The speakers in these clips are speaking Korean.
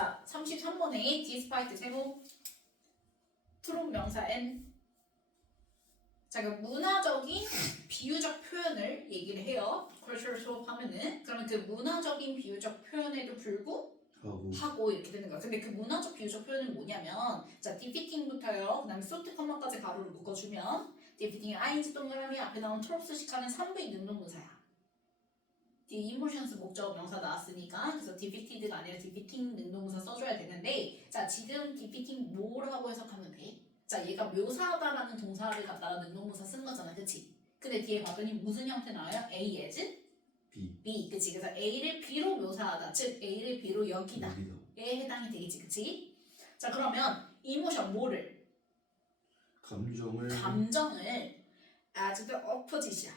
자, 33번에 despite 세모 트롯 명사 n. 자, 그 문화적인 비유적 표현을 얘기를 해요. cultural 수업하면은 그러면 그 문화적인 비유적 표현에도 불구하고 이렇게 되는 거야. 근데 그 문화적 비유적 표현은 뭐냐면 자, defeating부터요. 그다음에 소트 컴마까지 가로를 묶어주면 defeating ing 동그라미 앞에 나온 트롭스식하는 3부의 능동문사야. 뒤에 emotions 목적 명사 나왔으니까 그래서 defeated가 아니라 defeating 능동문사 써줘야 되는데 자, 지금 defeating 뭐라고 해석하면 돼? 자, 얘가 묘사하다라는 동사를 갖다가 능동문사 쓴 거잖아, 그치? 근데 뒤에 봤더니 무슨 형태 나와요? A as B, 그치? 그래서 A를 B로 묘사하다, 즉 A를 B로 여기다에 해당이 되겠지, 그치? 자, 그러면 emotion 뭐를? 감정을 as the opposite야,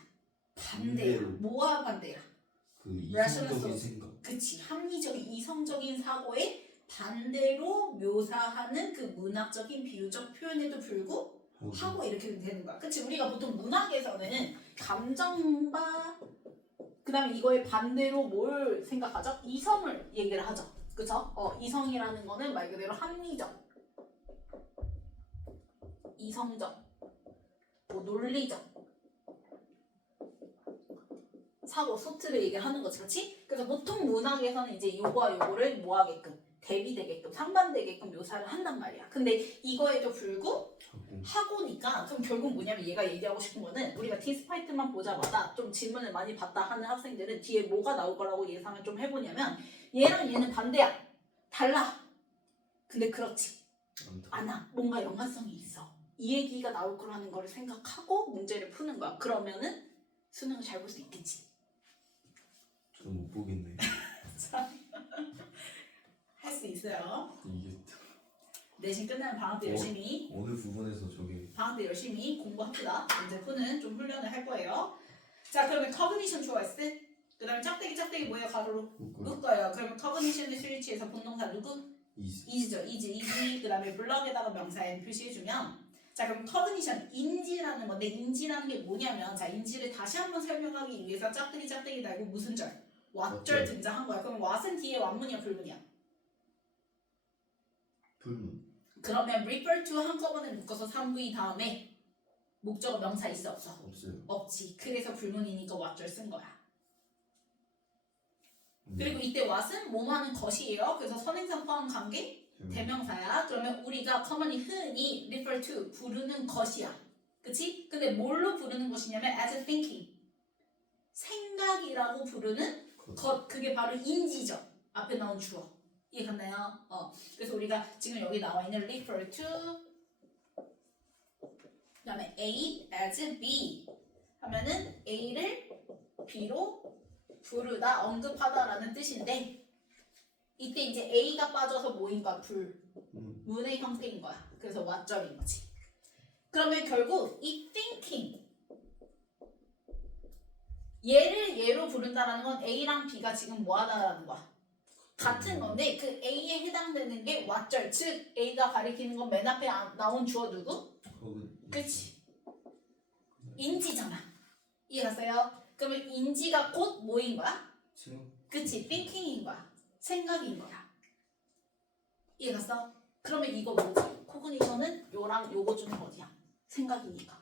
반대야. 뭐와 반대야? 그 이성적인 생각. 그치, 합리적인 이성적인 사고에 반대로 묘사하는 그 문학적인 비유적 표현에도 불구하고 이렇게 되는 거야. 그치? 우리가 보통 문학에서는 감정과 그 다음에 이거에 반대로 뭘 생각하죠? 이성을 얘기를 하죠. 그쵸? 이성이라는 거는 말 그대로 합리적, 이성적, 뭐 논리적 사고, 소트를 얘기하는 거지, 그렇지? 그래서 보통 문학에서는 이제 요거와 요거를 뭐 하게끔, 대비되게끔, 상반되게끔 묘사를 한단 말이야. 근데 이거에도 불구하고니까 그럼 결국 뭐냐면 얘가 얘기하고 싶은 거는 우리가 디스파이트만 보자마자 좀 질문을 많이 받다 하는 학생들은 뒤에 뭐가 나올 거라고 예상을 좀 해보냐면 얘랑 얘는 반대야, 달라. 근데 그렇지 않아, 뭔가 연관성이 있어. 이 얘기가 나올 거라는 걸 생각하고 문제를 푸는 거야. 그러면은 수능을 잘 볼 수 있겠지. 저는 못 보겠네. 할 수 있어요. 이게 내신 끝나면 방학 때 열심히 어느 부분에서 저게 방학 때 열심히 공부합시다. 문제 푸는 좀 훈련을 할 거예요. 자, 그러면 cognition 좋아했어? 그 다음에 짝대기 뭐예요? 가로로 묶어요. 그러면 cognition을 스위치해서 본동사 누구? is죠. is. 그 다음에 블럭에다가 명사 n 표시해주면 자, 그럼 cognition 인지라는 건데 인지라는 게 뭐냐면 자, 인지를 다시 한번 설명하기 위해서 짝대기 달고 무슨 절? what절 등장한 거야. 그럼 what은 뒤에 완문이야, 불문이야? 불문. 그러면 refer to 한꺼번에 묶어서 3V 다음에 목적어 명사 있어, 없어? 없어요. 없지. 그래서 불문이니까 what절 쓴 거야. 그리고 이때 what은 뭐뭐하는 것이에요. 그래서 선행사 포함 관계 대명사야. 그러면 우리가 commonly 흔히 refer to 부르는 것이야. 그치? 근데 뭘로 부르는 것이냐면 as thinking 생각이라고 부르는 것. 그게 바로 인지죠. 앞에 나온 주어. 이해갔나요? 그래서 우리가 지금 여기 나와 있는 refer to 그 다음에 A as B 하면은 A를 B로 부르다, 언급하다라는 뜻인데 이때 이제 A가 빠져서 뭐인 거야? 문의 형태인 거야. 그래서 what절인 거지. 그러면 결국 이 thinking 얘를 얘로 부른다라는 건 A랑 B가 지금 뭐 하다라는 거야? 같은 건데 그 A에 해당되는 게 what절, 즉 A가 가리키는 건 맨 앞에 나온 주어 누구? 그치? 인지잖아. 이해갔어요? 그러면 인지가 곧 뭐인 거야? 그치? thinking인 거야. 생각인 거야. 이해갔어? 그러면 이거 뭐지? 코그니션은 요랑 요거 중에 어디야? 생각이니까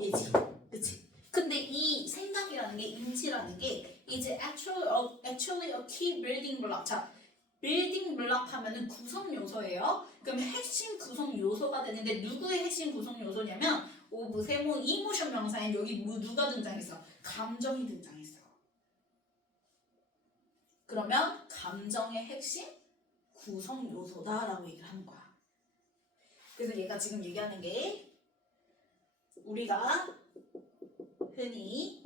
얘지. 그치? 근데 이 생각이라는 게, 인지라는 게 이제 actually a key building block. 자, building block 하면은 구성 요소예요. 그럼 핵심 구성 요소가 되는데 누구의 핵심 구성 요소냐면 오브 세모 이모션 명사인 여기 누가 등장했어? 감정이 등장했어. 그러면 감정의 핵심 구성 요소다라고 얘기를 하는 거야. 그래서 얘가 지금 얘기하는 게 우리가 흔히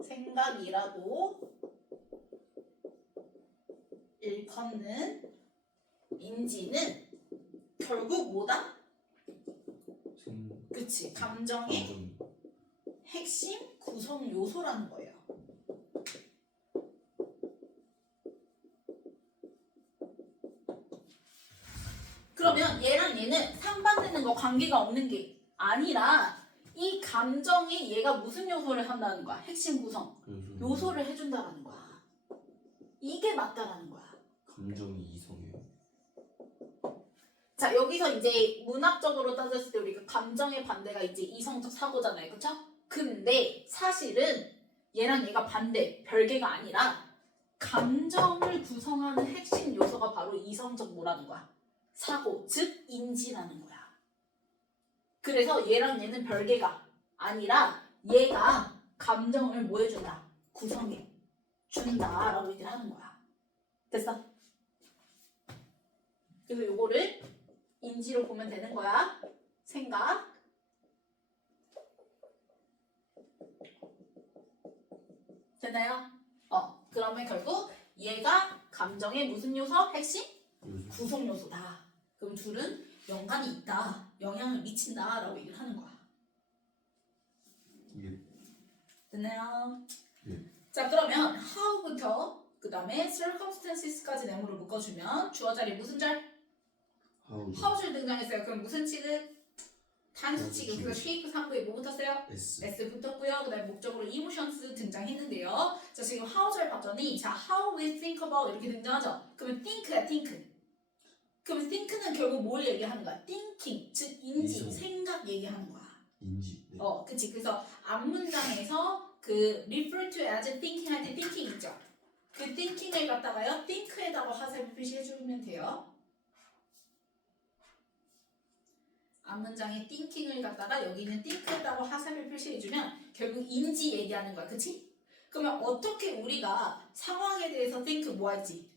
생각이라고 일컫는 인지는 결국 뭐다? 그치, 감정의 핵심 구성 요소라는 거예요. 그러면 얘랑 얘는 상반되는 거, 관계가 없는 게 아니라 이 감정이 얘가 무슨 요소를 한다는 거야? 핵심 구성 요소를 해준다라는 거야. 이게 맞다라는 거야. 감정이 이성이에요. 자, 여기서 이제 문학적으로 따졌을 때 우리가 감정의 반대가 이제 이성적 사고잖아요. 그쵸? 근데 사실은 얘랑 얘가 반대, 별개가 아니라 감정을 구성하는 핵심 요소가 바로 이성적 뭐라는 거야? 사고, 즉 인지라는 거야. 그래서 얘랑 얘는 별개가 아니라 얘가 감정을 뭐 해준다? 구성해 준다라고 얘기를 하는 거야. 됐어? 그래서 요거를 인지로 보면 되는 거야. 생각. 됐나요? 그러면 결국 얘가 감정의 무슨 요소? 핵심? 요즘 구성 요소다. 그럼 둘은 연관이 있다. 영향을 미친다라고 얘기를 하는 거야. 예. 됐나요? 예. 자, 그러면 how부터 그 다음에 circumstances까지 네모를 묶어주면 주어 자리 무슨 절? 하우 how줄 등장했어요. 그럼 무슨 취급? 단수 취급. 그래서 shape 3부에 뭐 붙었어요? S S 붙었고요. 그 다음에 목적으로 emotions 등장했는데요. 자, 지금 how절 봤더니 자, how we think about 이렇게 등장하죠. 그러면 think야 think. 그러면 think는 결국 뭘 얘기하는 거야? thinking, 즉 인지, 이성. 생각 얘기하는 거야. 인지. 네. 그치. 그래서 앞문장에서 그 refer to as thinking 할 때 thinking 있죠. 그 thinking을 갖다가요, think에다가 화살표 표시해주면 돼요. 앞문장에 thinking을 갖다가 여기는 think에다가 화살표 표시해주면 결국 인지 얘기하는 거야. 그치? 그러면 어떻게 우리가 상황에 대해서 think 뭐 할지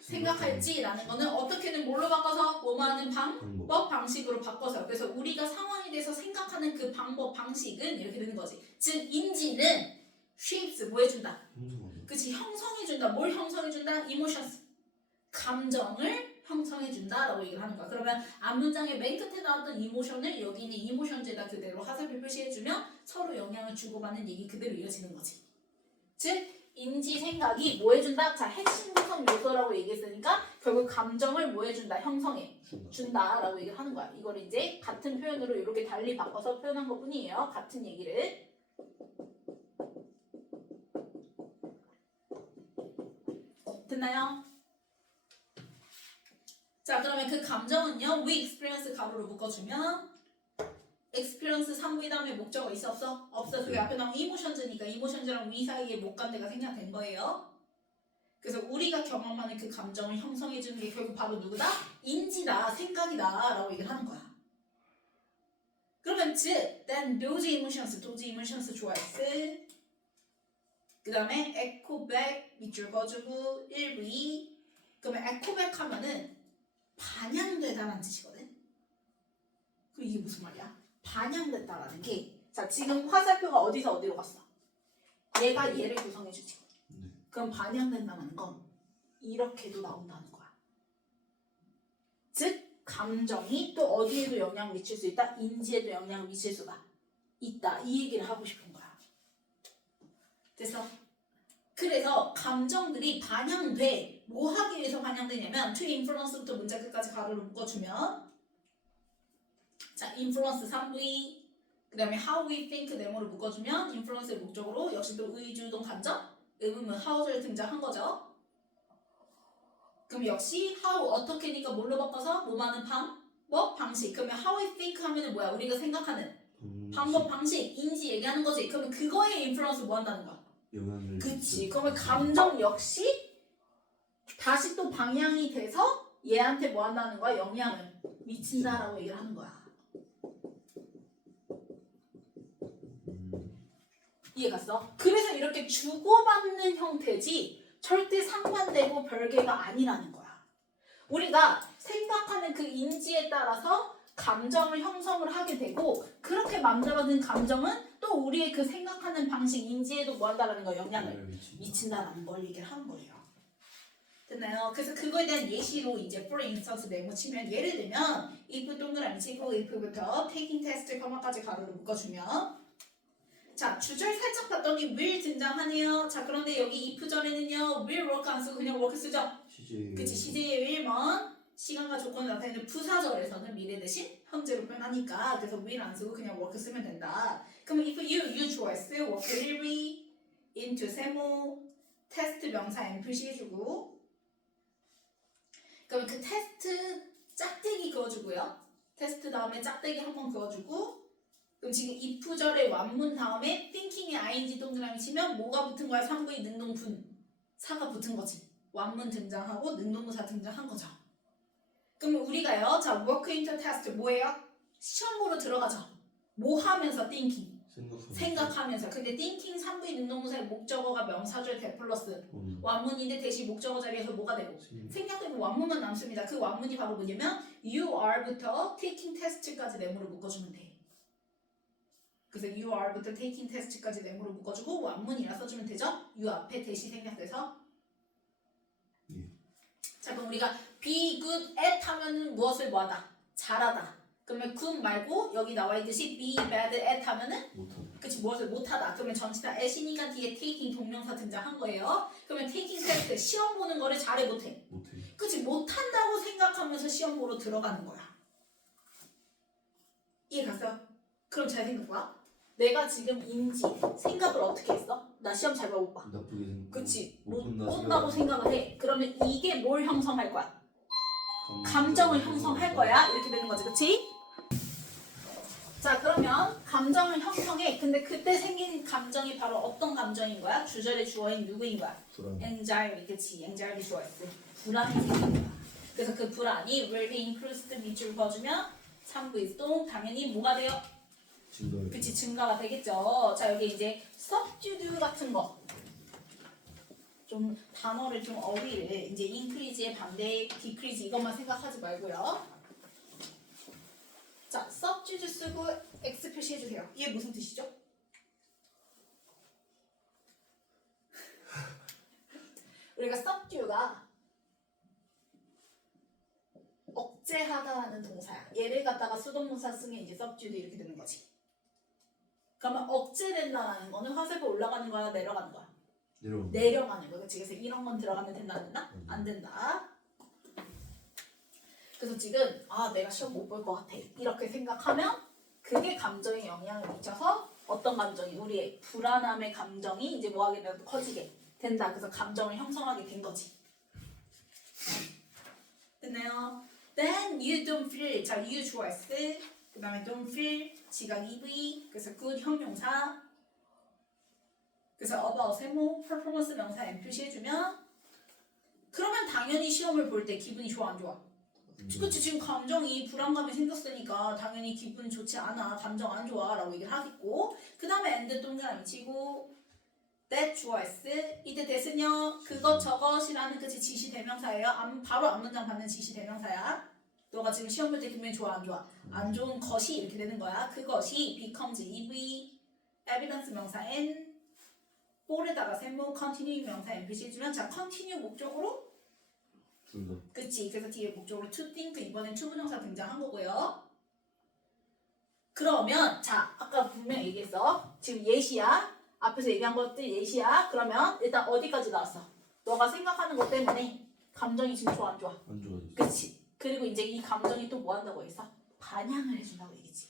생각할지라는 거는 어떻게든 뭘로 바꿔서 뭐뭐 하는 방법 방식으로 바꿔서 그래서 우리가 상황에 대해서 생각하는 그 방법 방식은 이렇게 되는 거지. 즉 인지는 shapes 뭐 해준다? 형성하죠. 그치 형성해준다. 뭘 형성해준다? emotions 감정을 형성해준다라고 얘기를 하는 거야. 그러면 앞문장의 맨 끝에 나왔던 emotion을 여기 있는 emotions에다 그대로 화살표 표시해주면 서로 영향을 주고받는 얘기 그대로 이어지는 거지. 즉 인지 생각이 뭐 해준다? 자, 핵심 구성 요소라고 얘기했으니까 결국 감정을 뭐 해준다? 형성해 준다라고 얘기를 하는 거야. 이걸 이제 같은 표현으로 이렇게 달리 바꿔서 표현한 것 뿐이에요. 같은 얘기를. 됐나요? 자, 그러면 그 감정은요. we experience 가로로 묶어주면 experience 3부의 다음에 목적어 있어 없어? 없어. 그 앞에 나온 emotions니까 emotions랑 we 사이에 목관대가 생략된 거예요. 그래서 우리가 경험하는 그 감정을 형성해주는 게 결국 바로 누구다? 인지다, 생각이다 라고 얘기를 하는 거야. 그러면 즉, then those emotions 좋아했어. 그 다음에 echo back 밑줄 그어주고 1, 2 그러면 echo back 하면은 반영되다라는 뜻이거든. 그럼 이게 무슨 말이야? 반영됐다라는 게 자, 지금 화살표가 어디서 어디로 갔어? 얘가 얘를 구성해주지. 네. 그럼 반영된다는 건 이렇게도 나온다는 거야. 즉 감정이 또 어디에도 영향을 미칠 수 있다. 인지에도 영향을 미칠 수가 있다. 이 얘기를 하고 싶은 거야. 됐어? 그래서 감정들이 반영돼. 뭐 하기 위해서 반영되냐면 to influence부터 문자 끝까지 가로로 묶어주면 자, influence 3V 그 다음에 how we think 네모를 묶어주면 influence의 목적으로 역시 또 의주동 감정 의문문 how를 등장한 거죠. 그럼 역시 how 어떻게니까 뭘로 바꿔서 뭐하는 방법 방식. 그러면 how we think 하면은 뭐야? 우리가 생각하는 방법 방식 인지 얘기하는 거지. 그러면 그거에 인플루언스 뭐 한다는 거야? 영향을. 그치. 그러면 감정 역시 다시 또 방향이 돼서 얘한테 뭐 한다는 거야? 영향을 미친다라고 얘기를 하는 거야. 이해갔어? 그래서 이렇게 주고받는 형태지 절대 상반되고 별개가 아니라는 거야. 우리가 생각하는 그 인지에 따라서 감정을 형성을 하게 되고 그렇게 만들어진 감정은 또 우리의 그 생각하는 방식 인지에도 뭐 한다라는 거 영향을 미친다라는 걸 얘기를 하는 거예요. 됐나요? 그래서 그거에 대한 예시로 이제 for instance 네모 치면 예를 들면 if 동그라미 치고 if부터 taking test, 커마까지 가로로 묶어주면 자, 주절 살짝 봤더니 will 등장하네요. 자, 그런데 여기 if 전에는요 will work 안 쓰고 그냥 work 쓰죠? 그치, 시제의 will만 시간과 조건을 나타내는 부사절에서는 미래 대신 현재로 표현하니까 그래서 will 안 쓰고 그냥 work 쓰면 된다. 그러면 if you 좋아했어 work will be into 세모 테스트 명사 m 표시해주고 그럼 그 테스트 짝대기 그어주고요. 테스트 다음에 짝대기 한번 그어주고 그럼 지금 if절의 완문 다음에 thinking에 ing 동그라미 치면 뭐가 붙은 거야? 3부의 능동분 4가 붙은 거지. 완문 등장하고 능동사 등장한 거죠. 그럼 우리가요. 자, work into test 뭐예요? 시험 보러 들어가죠. 뭐 하면서 thinking? 생각하면서. 근데 thinking 3부의 능동사의 목적어가 명사절 대 플러스 완문인데 대신 목적어 자리에서 뭐가 되고 생략되고 완문만 남습니다. 그 완문이 바로 뭐냐면 you are부터 taking test까지 네모를 묶어주면 돼. 그래서 you are부터 taking test까지 네모를 묶어주고 완문이라 써주면 되죠? you 앞에 대시 생략돼서 자 그럼 우리가 be good at 하면은 무엇을 뭐하다? 잘하다. 그러면 good 말고 여기 나와 있듯이 be bad at 하면은 못하다. 그치 무엇을 못하다. 그러면 전치사 at이니까 뒤에 taking 동명사 등장한 거예요. 그러면 taking test 시험 보는 거를 잘해 못해? 못해. 그치 못한다고 생각하면서 시험 보러 들어가는 거야. 이해 갔어요? 그럼 잘 생각해봐. 내가 지금 인지 생각을 어떻게 했어? 나 시험 잘 봐 못 봐. 나쁘게 생각. 그치 못 본다고 생각을 해. 그러면 이게 뭘 형성할 거야? 감정을 형성할 네. 거야. 이렇게 되는 거지, 그치? 자 그러면 감정을 형성해. 근데 그때 생긴 감정이 바로 어떤 감정인 거야? 주절의 주어인 누구인 거야? 불안. anxiety, 그치? anxiety 주어였어. 불안이 생긴 거야. 그래서 그 불안이 will be increased 밑줄 그어주면 3부 이동 당연히 뭐가 돼요? 증가. 그치 증가가 되겠죠. 자 여기 이제 subdued 같은 거. 좀 단어를 좀 어휘를 이제 increase의 반대 decrease 이것만 생각하지 말고요. 자 subdued 쓰고 X 표시해주세요. 이게 무슨 뜻이죠? 우리가 subdue가 억제하다라는 동사야. 얘를 갖다가 수동문사 쓰면 이제 subdued 이렇게 되는 거지. 그러면 억제된다라는 거는 화살표 올라가는 거야 내려가는 거야? 내려가는 거야. 그치? 그래서 이런 건 들어가면 된다 안 된다? 안 된다. 그래서 지금 아 내가 시험 못 볼 것 같아 이렇게 생각하면 그게 감정에 영향을 미쳐서 어떤 감정이 우리의 불안함의 감정이 이제 뭐하게 되면 커지게 된다. 그래서 감정을 형성하게 된 거지. 됐나요? Then you don't feel. 자 you 좋아했어. 그 다음에 don't feel 지각 EV 그래서 good 형용사 그래서 about 세모 performance 명사 M 표시해주면 그러면 당연히 시험을 볼 때 기분이 좋아 안 좋아? 그치 지금 감정이 불안감이 생겼으니까 당연히 기분 좋지 않아 감정 안 좋아 라고 얘기를 하겠고 그 다음에 and 동그라미 치고 that 좋아했어 이때 that은요 그것 저것이라는 그치 지시 대명사예요. 바로 앞문장 받는 지시 대명사야. 너가 지금 시험 볼 때 기분이 좋아 안 좋아? 안 좋은 것이 이렇게 되는 거야. 그것이 becomes EV evidence 명사 N for에다가 세모 continue 명사 N 표시해주면 자 continue 목적으로 그치 그래서 뒤에 목적으로 to think 이번엔 to 부정사 등장한 거고요. 그러면 자 아까 분명히 얘기했어. 지금 예시야. 앞에서 얘기한 것들 예시야. 그러면 일단 어디까지 나왔어? 너가 생각하는 것 때문에 감정이 지금 좋아 안 좋아? 안 좋아졌어. 그치 그리고 이제 이 감정이 또 뭐 한다고 했어? 반향을 해준다고 얘기지.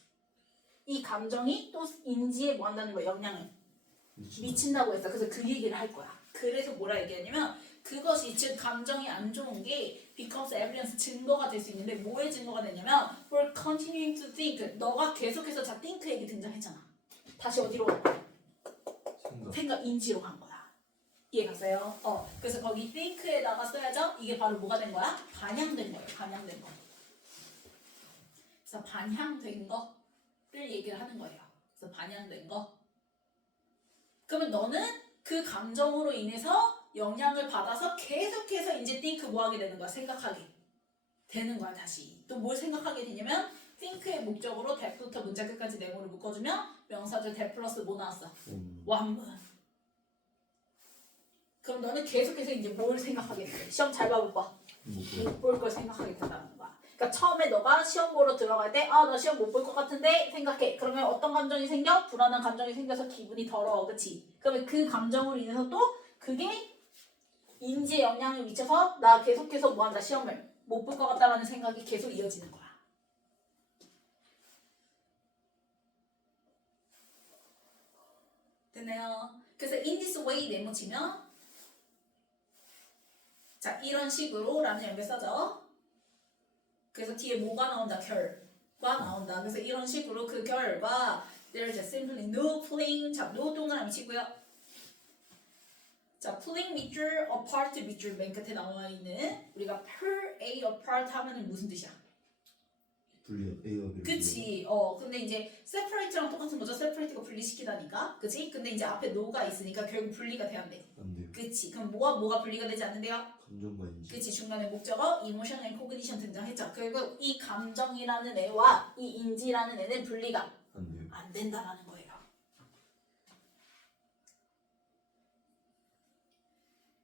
이 감정이 또 인지에 뭐 한다는 거야? 영향을 미친다고 했어. 그래서 그 얘기를 할 거야. 그래서 뭐라 얘기하냐면 그것이 즉 감정이 안 좋은 게 becomes evidence 증거가 될 수 있는데 뭐의 증거가 되냐면 for continuing to think 너가 계속해서 자 think 얘기 등장했잖아. 다시 어디로 갈 거야? 생각 인지로 간 거야. 이해 갔어요? 그래서 거기 think에다가 써야죠. 이게 바로 뭐가 된 거야? 반향된 거예요. 반향된 거. 그래서 반향된 거를 얘기를 하는 거예요. 그래서 반향된 거. 그러면 너는 그 감정으로 인해서 영향을 받아서 계속해서 이제 think 뭐 하게 되는 거야? 생각하게 되는 거야. 다시 또 뭘 생각하게 되냐면 think의 목적으로 that부터 문자 끝까지 네모를 묶어주면 명사절 that 플러스 뭐 나왔어? 완문. 그럼 너는 계속해서 이제 뭘 생각하게 돼? 시험 잘 봐 못 봐? 못 볼 걸 생각하게 된다는 거야. 그러니까 처음에 너가 시험 보러 들어갈 때 아 나 시험 못 볼 것 같은데 생각해. 그러면 어떤 감정이 생겨? 불안한 감정이 생겨서 기분이 더러워. 그치? 그러면 그 감정으로 인해서 또 그게 인지에 영향을 미쳐서 나 계속해서 뭐한다 시험을 못 볼 것 같다라는 생각이 계속 이어지는 거야. 됐나요? 그래서 in this way 네모치면 자 이런 식으로 라는 연결 써져. 그래서 뒤에 뭐가 나온다? 결과 나온다. 그래서 이런 식으로 그 결과 there's simply no playing. 자, no 동그라미 치고요. 자, pulling 밑줄, apart 밑줄 맨 끝에 나와 있는 우리가 pull A apart 하면은 무슨 뜻이야? 분리요. A와 B를 그치. 근데 이제 separate랑 똑같은 거죠. separate가 분리시키다니까. 그치? 근데 이제 앞에 no가 있으니까 결국 분리가 돼야 돼. 안 돼요. 그치. 그럼 뭐가 분리가 되지 않는데요? 감정과 인지. 그치. 중간에 목적어 emotion and cognition 등장했죠. 결국 이 감정이라는 애와 이 인지라는 애는 분리가 안 돼요. 안 된다라는 거예요.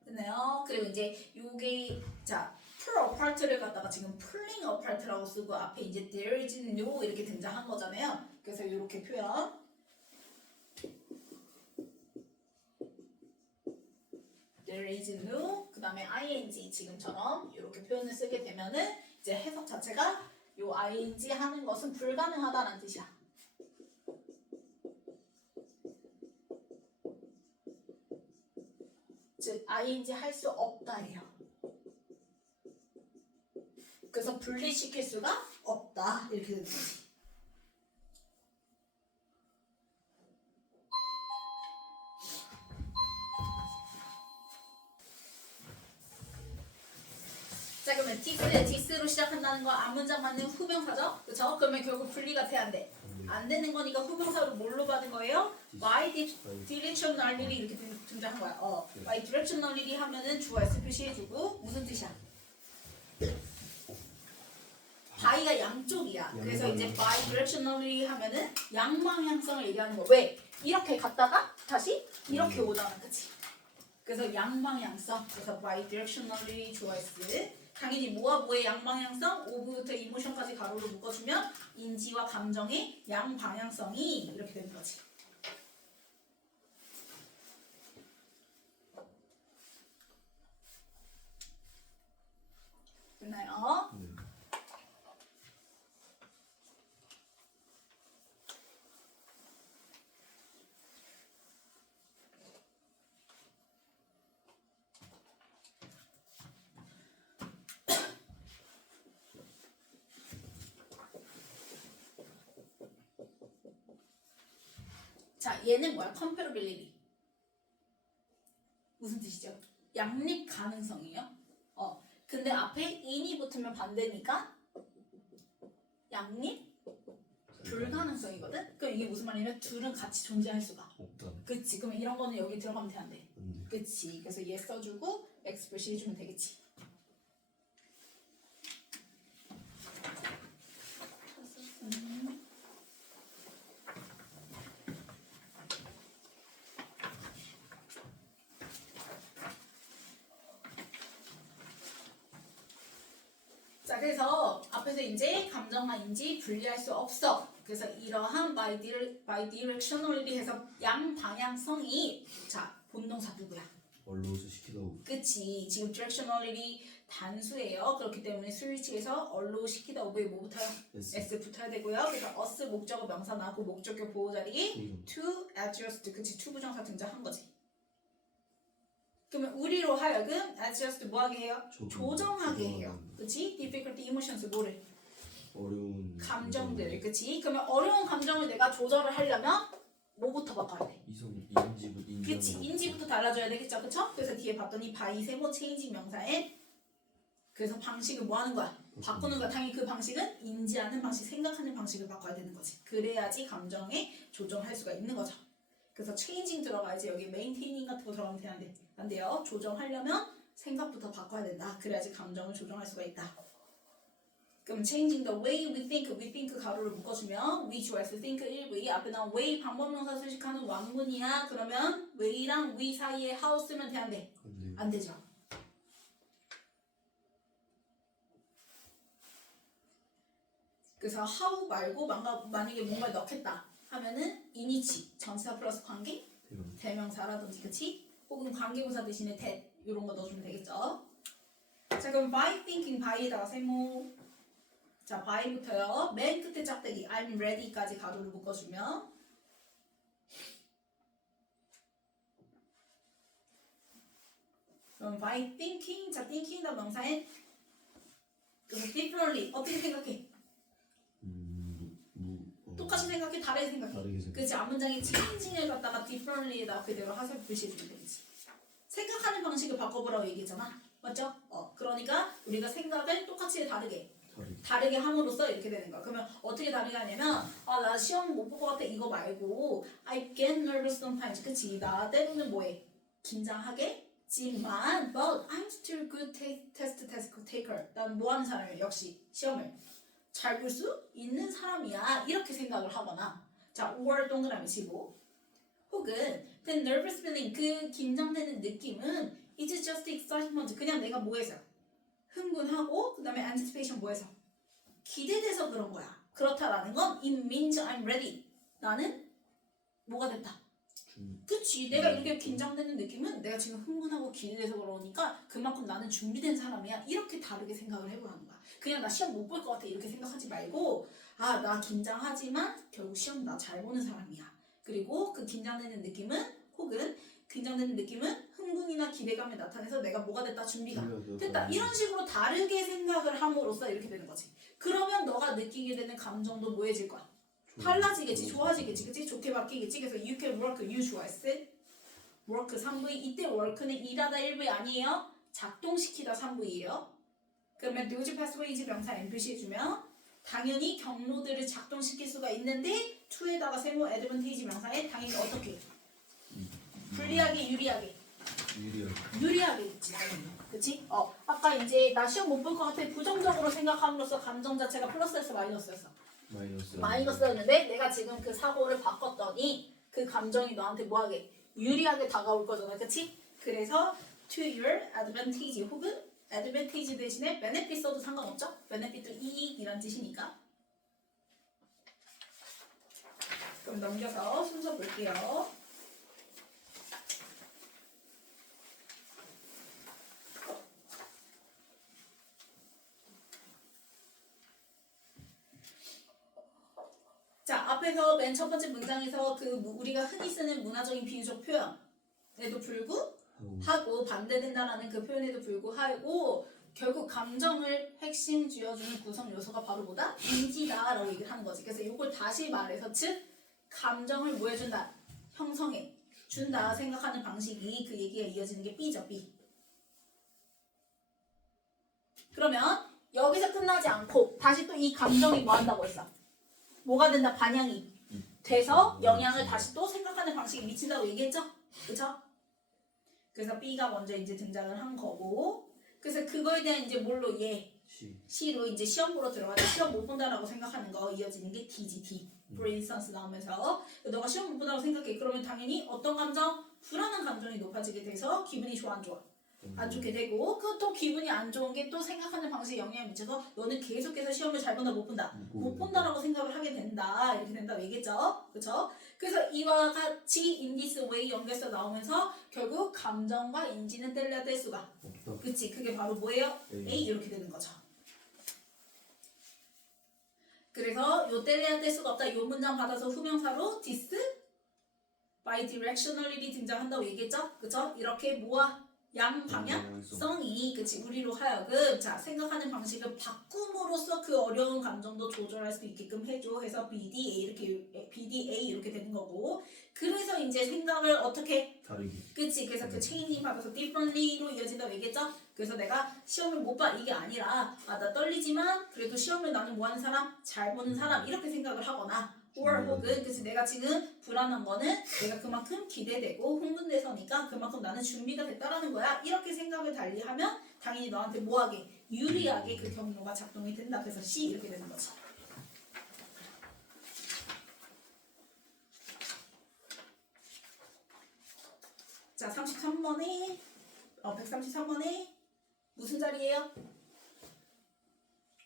됐나요? 그리고 이제 요게 자 pull apart를 갖다가 지금 pulling apart라고 쓰고 앞에 이제 there is no 이렇게 등장한 거잖아요. 그래서 이렇게 표현 there is no 그 다음에 ing 지금처럼 이렇게 표현을 쓰게 되면은 이제 해석 자체가 요 ing 하는 것은 불가능하다는 뜻이야. 즉 ing 할 수 없다예요. 그래서 분리시킬 수가 없다 이렇게 되는 거지. 자 그러면 this로 시작한다는 건 앞문장 맞는 후명사죠? 그렇죠? 그러면 결국 분리가 돼야 안 돼. 안 되는 거니까 후명사로 뭘로 받은 거예요? by directionally 이렇게 등장한 거야. by directionally 하면은 주어 S 표시해주고 무슨 뜻이야? by가 양쪽이야. 그래서 이제 by directionally 하면은 양방향성을 얘기하는 거. 왜? 이렇게 갔다가 다시 이렇게 오잖아, 그치? 그래서 양방향성. 그래서 by directionally 주어 S. 당연히 뭐와 뭐의 양방향성? 오브부터 이모션까지 가로로 묶어주면 인지와 감정의 양방향성이 이렇게 되는 거지. 됐나요? 네. 자, 얘는 뭐야? comparability. 무슨 뜻이죠? 양립 가능성이에요. 근데 앞에 in이 붙으면 반대니까 양립 불가능성이거든? 그럼 이게 무슨 말이냐면 둘은 같이 존재할 수가 없다. 그치. 그럼 이런 거는 여기 들어가면 돼, 안 돼? 안 돼요. 그치. 그래서 얘 써주고 X 표시해주면 되겠지. 자, 그래서 앞에서 이제 감정과 인지 분리할 수 없어. 그래서 이러한 by directionally 해서 양방향성이 자, 본동사 누구야? 언로스 시키다 오브. 그치. 지금 directionally 단수예요. 그렇기 때문에 스위치에서 allow 시키다 오브에 뭐 붙어요? S 붙어야 되고요. 그래서 us 목적어 명사 나고 목적격 보호 자리 to adjust 그치. to 부정사 등장한 거지. 그러면 우리로 하여금 adjust 뭐 하게 해요? 조정하게 해요. 그치? difficulty emotions 뭐를? 어려운 감정들. 그치? 그러면 어려운 감정을 내가 조절을 하려면 뭐부터 바꿔야 돼? 이성 인지부 그치? 인지부터 달라져야 되겠죠? 그쵸? 그래서 뒤에 봤더니 by 세모 체인징 명사에 그래서 방식을 뭐 하는 거야? 바꾸는 거야. 당연히 그 방식은 인지하는 방식, 생각하는 방식을 바꿔야 되는 거지. 그래야지 감정에 조정할 수가 있는 거죠. 그래서 체인징 들어가야지. 여기 메인테이닝 같은 거 들어가면 되는데 안 돼요. 조정하려면 생각부터 바꿔야 된다. 그래야지 감정을 조정할 수가 있다. 그럼 changing the way we think 가로를 묶어주면 we 주어 S think 1V 앞에 나온 way 방법명사 수식하는 완문이야. 그러면 way랑 we 사이에 how 쓰면 돼, 안 돼? 안 돼요. 안 되죠. 그래서 how 말고 만약에 뭔가를 넣겠다 하면은 in이치 전치사 플러스 관계 대명사라든지 그치? 혹은 관계부사 대신에 that 이런 거 넣어주면 되겠죠. 자 그럼 by thinking by에다가 세모 자 by부터요 맨 끝에 짝대기 I'm ready까지 가로를 묶어주면 그럼 by thinking 자 thinking 다 명사엔 그 그래서 differently 어떻게 생각해? 똑같이 생각해? 다르게 생각해? 다르게 생각. 그치 앞문장에 changing을 갖다가 differently에다가 그대로 하세요 표시해주면 되지. 생각하는 방식을 바꿔보라고 얘기했잖아. 맞죠? 그러니까 우리가 생각을 똑같이 다르게 함으로써 이렇게 되는 거야. 그러면 어떻게 다르게 하냐면 나 시험 못 볼 것 같아 이거 말고 I get nervous sometimes. 그치? 나 때로는 뭐해? 긴장하겠지만 but I'm still good test taker. 난 뭐 하는 사람이야? 역시 시험을 잘 볼 수 있는 사람이야. 이렇게 생각을 하거나 자 5월 동그라미 치고 혹은 the nervous feeling 그 긴장되는 느낌은 it's just excitement 그냥 내가 뭐해서 흥분하고 그 다음에 anticipation 뭐해서 기대돼서 그런 거야. 그렇다라는 건 it means I'm ready. 나는 뭐가 됐다. 그치 내가 이렇게 긴장되는 느낌은 내가 지금 흥분하고 기대돼서 그러니까 그만큼 나는 준비된 사람이야. 이렇게 다르게 생각을 해보라는 거야. 그냥 나 시험 못 볼 것 같아 이렇게 생각하지 말고 나 긴장하지만 결국 시험 나 잘 보는 사람이야. 그리고 그 긴장되는 느낌은 혹은 긴장되는 느낌은 흥분이나 기대감에 나타내서 내가 뭐가 됐다 준비가 됐다 이런 식으로 다르게 생각을 함으로써 이렇게 되는 거지. 그러면 너가 느끼게 되는 감정도 뭐해질 거야? 달라지겠지, 좋아지겠지, 그치? 좋게 바뀌겠지. 그래서 you can work, you 좋아했을 work 3V 이때 work는 일하다 1V 아니에요? 작동시키다 3V예요. 그러면 those pathways 명사 N 표시해주면 당연히 경로들을 작동시킬 수가 있는데 to에다가 세모 advantage 명사에 당연히 어떻게? 불리하게 유리하게 있지 당연히. 그치? 아까 이제 나 시험 못 볼 것 같아 부정적으로 생각함으로써 감정 자체가 플러스였어 마이너스였어? 마이너스였는데 내가 지금 그 사고를 바꿨더니 그 감정이 너한테 뭐하게? 유리하게 다가올 거잖아 그치? 그래서 to your advantage 혹은 advantage 대신에 benefit 써도 상관없죠? benefit도 이익이란 뜻이니까. 그럼 넘겨서 순서 볼게요. 자, 앞에서 맨 첫 번째 문장에서 그 우리가 흔히 쓰는 문화적인 비유적 표현에도 불구하고 반대된다라는 그 표현에도 불구하고 결국 감정을 핵심 쥐어주는 구성 요소가 바로 뭐다? 인지다라고 얘기를 하는 거지. 그래서 이걸 다시 말해서 즉 감정을 뭐 해준다? 형성해 준다 생각하는 방식이 그 얘기가 이어지는 게 B죠. B. 그러면 여기서 끝나지 않고 다시 또 이 감정이 뭐 한다고 했어? 뭐가 된다? 반향이 돼서 영향을 다시 또 생각하는 방식에 미친다고 얘기했죠? 그쵸? 그래서 B가 먼저 이제 등장을 한 거고 그래서 그거에 대한 이제 뭘로 C로 이제 시험 보러 들어가서 시험 못 본다라고 생각하는 거 이어지는 게 D지 D. for instance 나오면서 너가 시험 못 본다고 생각해. 그러면 당연히 어떤 감정? 불안한 감정이 높아지게 돼서 기분이 좋아 안 좋아? 안 좋게 되고 그 또 기분이 안 좋은 게 또 생각하는 방식에 영향을 미쳐서 너는 계속해서 시험을 잘 본다 못 본다? 못 본다라고 생각을 하게 된다 이렇게 된다고 얘기했죠. 그쵸? 그래서 이와 같이 in this way 연결해서 나오면서 결국 감정과 인지는 뗄래야 뗄 수가 없다. 그치 그게 바로 뭐예요? A 이렇게 되는 거죠. 그래서 요 뗄래야 뗄 수가 없다 요 문장 받아서 후명사로 this bidirectionally 등장한다고 얘기했죠. 그쵸? 이렇게 뭐와 양방향성이 그치 우리로 하여금 자 생각하는 방식을 바꿈으로써 그 어려운 감정도 조절할 수 있게끔 해줘 해서 BDA 이렇게 되는 거고 그래서 이제 생각을 어떻게 다르게 그치 그래서 그 체인징 받아서 differently로 이어진다고 얘기했죠. 그래서 내가 시험을 못 봐 이게 아니라 나 떨리지만 그래도 시험을 나는 뭐 하는 사람? 잘 보는 사람 이렇게 생각을 하거나 or 혹은 그치 내가 지금 불안한 거는 내가 그만큼 기대되고 흥분돼서니까 그만큼 나는 준비가 됐다라는 거야 이렇게 생각을 달리하면 당연히 너한테 뭐하게 유리하게 그 경로가 작동이 된다. 그래서 C 이렇게 되는 거지. 자 33번에 133번에 무슨 자리예요?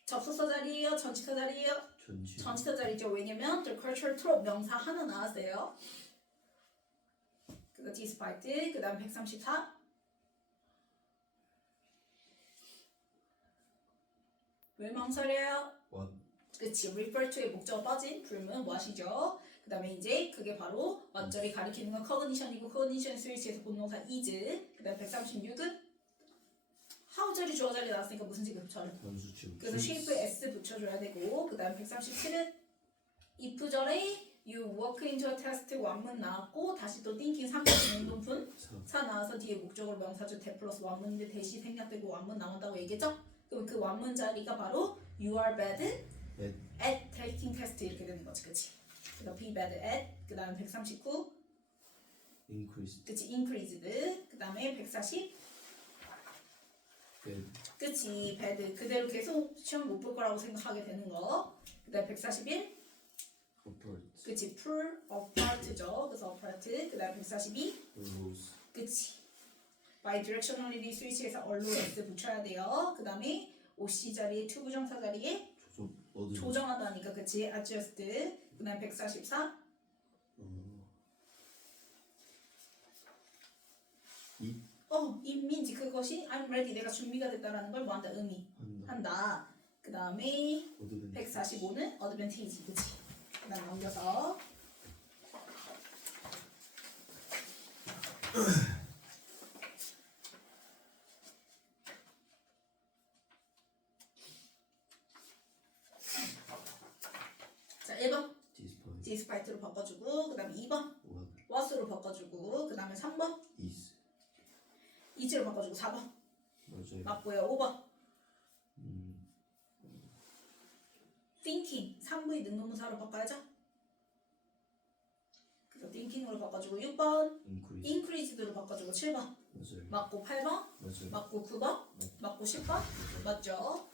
접속사 자리예요? 전치사 자리예요? 전치사 자리죠. 왜냐면 the cultural trope 명사 하나 나왔어요. 그거 despite 그 다음 134 왜 망설여요? What? 그치 refer to의 목적어 빠진 불문 what이죠. 그 다음에 이제 그게 바로 완전히 가리키는 건 cognition이고 cognition 스위치에서 본명사 is 그 다음 136은 how 자리 주어 자리 나왔으니까 무슨 지금 붙여야 돼? 단수 지금. 그래서 shape S 붙여줘야 되고 그 다음 137은 if 절에 you walk into a test 완문 나왔고 다시 또 thinking 3번 능동분 사 나와서 뒤에 목적으로 명사절 대 플러스 완문인데 대시 생략되고 완문 나온다고 얘기했죠? 그럼 그 완문 자리가 바로 you are bad at taking test 이렇게 되는 거지, 그치? 그래서 be bad at 그 다음 139 increased. 그치 increased 그 다음에 140 bad. 그치 bad 그대로 계속 시험 못 볼 거라고 생각하게 되는 거. 그 다음에 141 apart. 그치 pull apart죠. 그래서 apart 그 다음에 142 rose. 그치 bidirectionality 스위치에서 얼로 S 붙여야 돼요. 그 다음에 OC 자리에 to 부정사 자리에 조정 어디? 조정하다니까 그치 adjust 그 다음에 144 이 it means 그것이 I'm ready 내가 준비가 됐다라는 걸 뭐한다 의미 한다. 한다. 그 다음에 어드밴. 145는 advantage 그치 그 다음 넘겨서 자 1번 despite. despite로 바꿔주고 그 다음에 2번 what was로 바꿔주고 그 다음에 3번 is. is로 바꿔주고 4번 맞아요. 맞고요 5번 음. thinking 3부의 능동문사로 바꿔야죠. 그래서 thinking으로 바꿔주고 6번 increase. increased로 바꿔주고 7번 맞아요. 맞고 8번 맞아요. 맞고 9번 맞고 10번 맞죠?